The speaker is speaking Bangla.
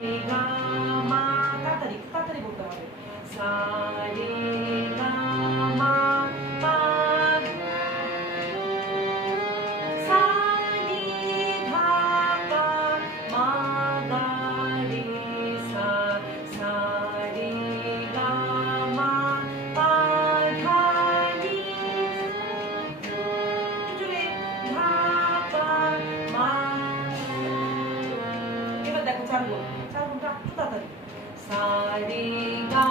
রে গা মা, তাড়াতাড়ি তাড়াতাড়ি বলতে হবে। সা রে গা মা পা, সা নি ধা পা, মা গা রে সা, সা রে গা মা পা ধা নি, একটু জোরে, ধা পা মা। এবার দেখো ৪ গুণ। ৪ গুণটা একটু তাড়াতাড়ি। সা রে গা